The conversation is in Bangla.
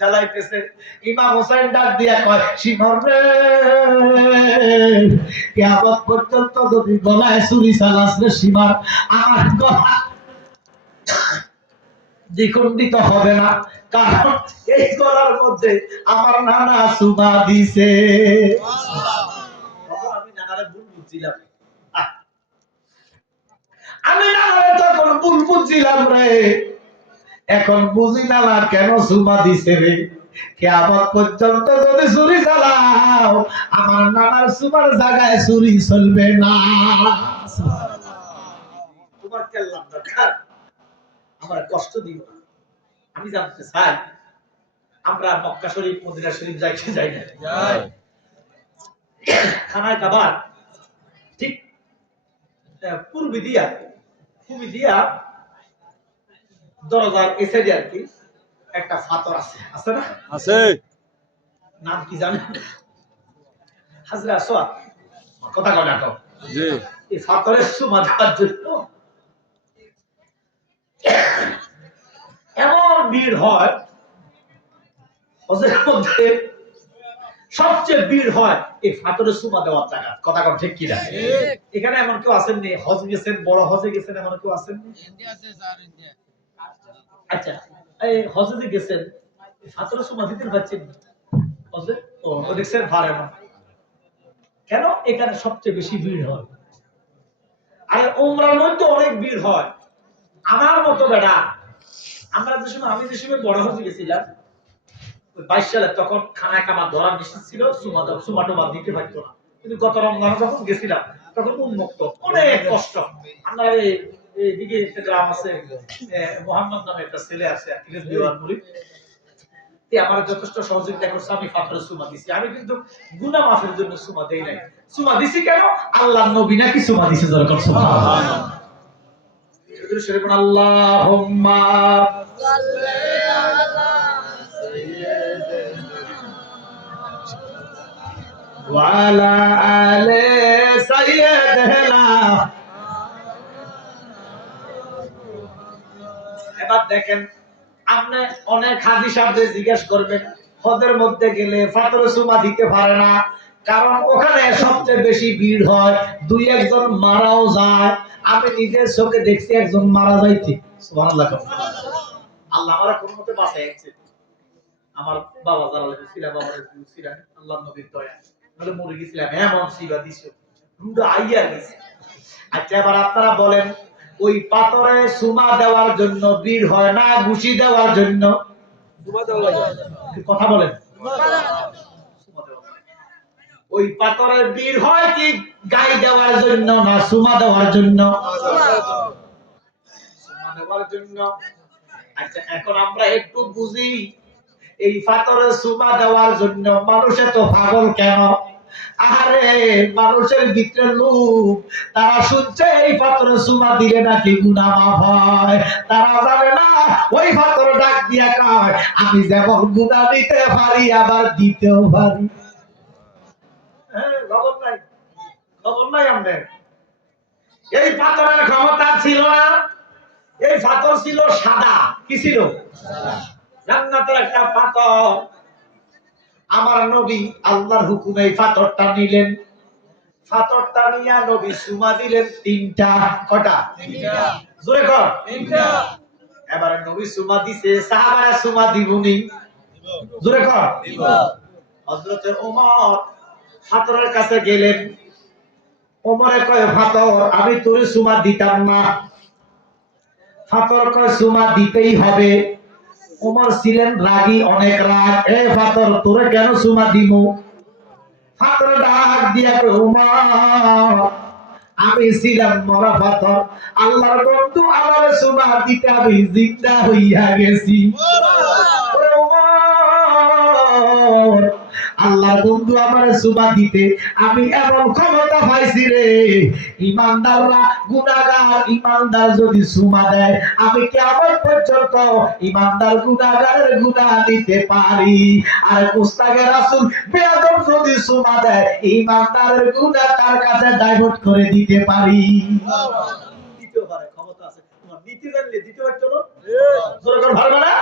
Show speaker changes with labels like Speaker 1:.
Speaker 1: চালাইতেছে ইমাম হোসেন ডাক দিয়া কয় শিমর রে পর্যন্ত যদি গলায় ছুরি চালাস রে সীমার আমার গলা দ্বিখণ্ডিত হবে না। কারণ এই গলার মধ্যে আমার নানা সুমা দিছে। আমি নানারে ভুল বুঝছিলাম। আমি নানারে তখন ভুল বুঝছিলাম রে। এখন বুঝি নানা কেন সুমা দিছে রে? কেমন পর্যন্ত যদি চুরি চালাও আমার নানার সুমার জায়গায় চুরি চলবে না। তোমার কেল্লাম দরকার? আমার কষ্ট দিও আমি জানতে চাই আমরা মক্কা শরীফ মদিনা শরীফ যাই কি যাই। না খানায় কাবার ঠিক পূর্বে দিয়া পূর্বে দিয়া দরজার এসে আর কি একটা ফাতর আছে। আছে না?
Speaker 2: আছে।
Speaker 1: নাম কি জানেন? হাজরা সোয়া কথা কয় না কও।
Speaker 2: জি।
Speaker 1: এই ফাতরের সুমা দেওয়ার জন্য এমন ভিড় হয় হজের মধ্যে সবচেয়ে ভিড় হয় এই ফাতরের সুমা দেওয়ার জায়গা। কথা কম ঠিক কিনা? এখানে এমন কেউ আসেননি হজ গেছেন বড় হজে গেছেন এমন কেউ আসেননি আচ্ছা এই হজে যে গেছেন সুমা দিতে পারছেন হজে? ও দেখছেন ভাড়ে না। কেন? এখানে সবচেয়ে বেশি ভিড় হয়। আর ওমরার মধ্যে অনেক ভিড় হয়। আমার মতো বেড়া আমরা যে সময় আমি যে সময় বড় হতে গেছিলাম বাইশ সালে তখন খানা কামা ধরা নিষেধ ছিল সুমা সুমা টোমা দিতে পারতো না। কিন্তু গত রমজানে যখন গেছিলাম তখন উন্মুক্ত অনেক কষ্ট। আমরা এইদিকে একটা গ্রাম আছে মোহাম্মদ নামে একটা ছেলে আছে, আকিলের দিওয়ার মুরিদ আমার যথেষ্ট সহযোগিতা করছে, আমি পাথরের সুমা দিছি। আমি কিন্তু গুনাহ মাফের জন্য সুমা দেই নাই। সুমা দিছি কেন? আল্লাহ নবী নাকি সুমা দিছে দরকার, সুবহানাল্লাহ। এদের শরীফ আল্লাহুম্মা ওয়ালা আলে সাইয়্যিদিনা এবার দেখেন, আপনি অনেক হাজি সাহেবদের জিজ্ঞেস করবেন হদের মধ্যে গেলে ফাতর সুমা দিতে পারে না, কারণ ওখানে সবচেয়ে বেশি ভিড় হয়, দুই একজন মারাও যায়, আমি নিজের চোখে দেখছি একজন মারা যাইতে। আল্লাহ আমার কোন মতে আমার বাবা ছিলাম ছিলাম আল্লাহ নবীর দয়া। মরে গেছিলাম সিবা রুডা আইয়া গেছে। আচ্ছা এবার আপনারা বলেন ওই পাথরে সুমা দেওয়ার জন্য ভিড় হয় না ঘুষি দেওয়ার জন্য। কথা বলেন সুমা দেওয়ার জন্য। ওই পাথরের ভিড় হয় কি গাই দেওয়ার জন্য না সুমা দেওয়ার জন্য? সুমা দেওয়ার জন্য। আচ্ছা এখন আমরা একটু বুঝি এই পাথরে সুমা দেওয়ার জন্য মানুষে তো পাগল কেন? আরে মানুষের ভিতরে লোক তারা শুনছে এই পাথরে সুমা দিলে নাকি গুণা মাফ হয়। তারা জানে না ওই পাথর ডাক দিয়া কয় আমি যেমন গুণা দিতে পারি আবার দিতেও পারি। হ্যাঁ, এই পাথরের ক্ষমতা ছিল না। এই পাথর ছিল সাদা। কি ছিল? জান্নাতের একটা পাথর। আমার নবী আল্লাহর হুকুমে পাথরটা নিলেন। পাথরটা নিয়া নবী সুমা দিলেন তিনটা কটা? জোরে কর। এবারে নবী সুমা দিছে সাহাবারা সুমা দিবনি। জোরে কর। হযরতে ওমর পাথরের কাছে গেলেন। ওমরে কয় পাথর আমি তোরে সুমা দিতাম না। ফাতর কয় সুমা দিতেই হবে। ওমর ছিলেন রাগি অনেক রাগ। এ ফাতর তোরে কেন সুমা দিমু? ফাতর ডাক দিয়া কই উমর আমি ছিলাম মরা ফাতর। আল্লাহর বন্ধু আমার সুমা দিতে আমি জিন্দা হইয়া গেছি। ওমর, আল্লাহর বন্ধু আমার সুমা দিতে আমি এমন ক্ষমতা পাইছি রে। ইমানদাররা গুনাহগার ইমানদার যদি সুমা দেয় আমি কেমন পর্যন্ত ইমানদার গুনাহগারের গুনাহ দিতে পারি। আর মুস্তাকে রাসূল বেয়াদব যদি সুমা দেয় ইমানদারের গুনাহ তার কাছে ডাইভার্ট করে দিতে পারি। দিতে পারে ক্ষমতা আছে। তোমার নীতি জানলে দিতে পারতো না জোরে করে ভালো না?